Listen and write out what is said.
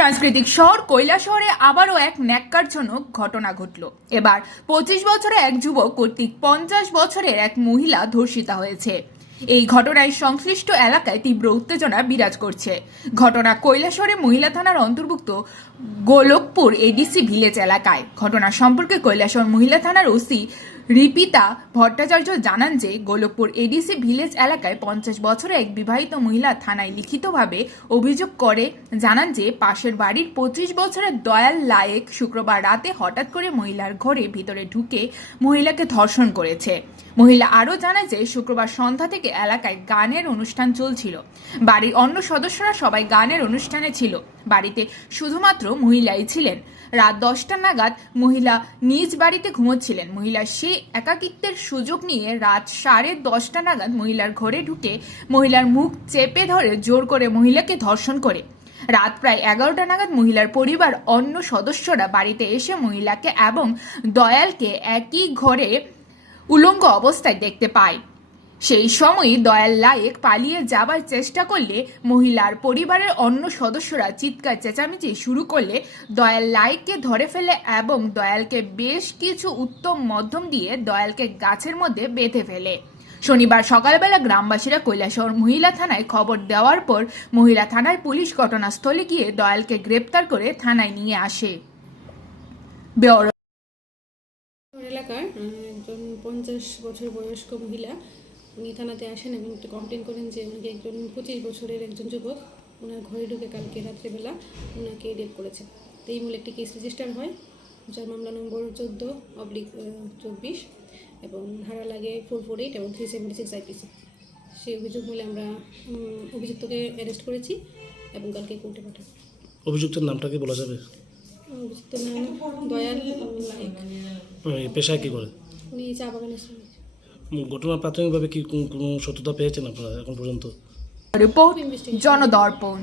সাংস্কৃতিক শহর কৈলাসহরে আবারও এক ন্যাক্কারজনক ঘটনা ঘটল। এবার পঁচিশ বছরে এক যুবক কর্তৃক পঞ্চাশ বছরের এক মহিলা ধর্ষিতা হয়েছে। এই ঘটনায় সংশ্লিষ্ট এলাকায় তীব্র উত্তেজনা বিরাজ করছে। ঘটনা কৈলাসরে মহিলা থানার অন্তর্ভুক্ত গোলকপুর এডিসি ভিলেজ এলাকায়। ঘটনা সম্পর্কে কৈলাসর মহিলা থানার ওসি রিপিতা ভট্টাচার্য জানান যে, গোলকপুর এডিসি ভিলেজ এলাকায় পঞ্চাশ বছরে এক বিবাহিত মহিলা থানায় লিখিতভাবে অভিযোগ করে। জানান যে, পাশের বাড়ির পঁচিশ বছরের দয়াল লায়েক শুক্রবার রাতে হঠাৎ করে মহিলার ঘরে ভিতরে ঢুকে মহিলাকে ধর্ষণ করেছে। মহিলা আরও জানায় যে, শুক্রবার সন্ধ্যা থেকে এলাকায় গানের অনুষ্ঠান চলছিল। বাড়ির অন্য সদস্যরা সবাই গানের অনুষ্ঠানে ছিল। বাড়িতে শুধুমাত্র মহিলাই ছিলেন। রাত দশটা নাগাদ মহিলা নিজ বাড়িতে ঘুমোচ্ছিলেন। মহিলা সেই একাকিত্বের সুযোগ নিয়ে রাত সাড়ে দশটা নাগাদ মহিলার ঘরে ঢুকে মহিলার মুখ চেপে ধরে জোর করে মহিলাকে ধর্ষণ করে। রাত প্রায় এগারোটা নাগাদ মহিলার পরিবার, অন্য সদস্যরা বাড়িতে এসে মহিলাকে এবং দয়ালকে একই ঘরে উলঙ্গ অবস্থায় দেখতে পায়। সেই সময়ই দয়াল লায়েক পালিয়ে যাবার চেষ্টা করলে মহিলার পরিবারের অন্য সদস্যরা চিৎকার চেঁচামেচি শুরু করলে দয়াল লায়েককে ধরে ফেলে এবং দয়ালকে বেশ কিছু উত্তম মধ্যম দিয়ে দয়ালকে গাছের মধ্যে বেঁধে ফেলে। শনিবার সকালবেলা গ্রামবাসীরা কৈলাসহর মহিলা থানায় খবর দেওয়ার পর মহিলা থানার পুলিশ ঘটনাস্থলে গিয়ে দয়ালকে গ্রেপ্তার করে থানায় নিয়ে আসে। এলাকার একজন পঞ্চাশ বছর বয়স্ক মহিলা উনি থানাতে আসেন এবং একটু কমপ্লেন করেন যে উনাকে একজন পঁচিশ বছরের একজন যুবক ওনার ঘরে ঢুকে কালকে রাত্রেবেলা ওনাকে রেপ করেছে। তো এই মূল একটি কেস রেজিস্টার হয় যার মামলা নম্বর চোদ্দ অবলিক চব্বিশ এবং ধারা লাগে ফোর ফোর এইট এবং থ্রি সেভেন্টি সিক্স আইপিসি সেই অভিযোগ মূলে আমরা অভিযুক্তকে অ্যারেস্ট করেছি এবং কালকে কোর্টে পাঠাবো। অভিযুক্তের নামটা কি বলা যাবে? অভিযুক্ত নাম দয়াল পেশায় কি করে? উনি চা বাগানের শ্রমিক। ঘটনা প্রাথমিকভাবে কি কোনো সত্যতা পেয়েছেন আপনারা এখন পর্যন্ত? জনদর্পণ।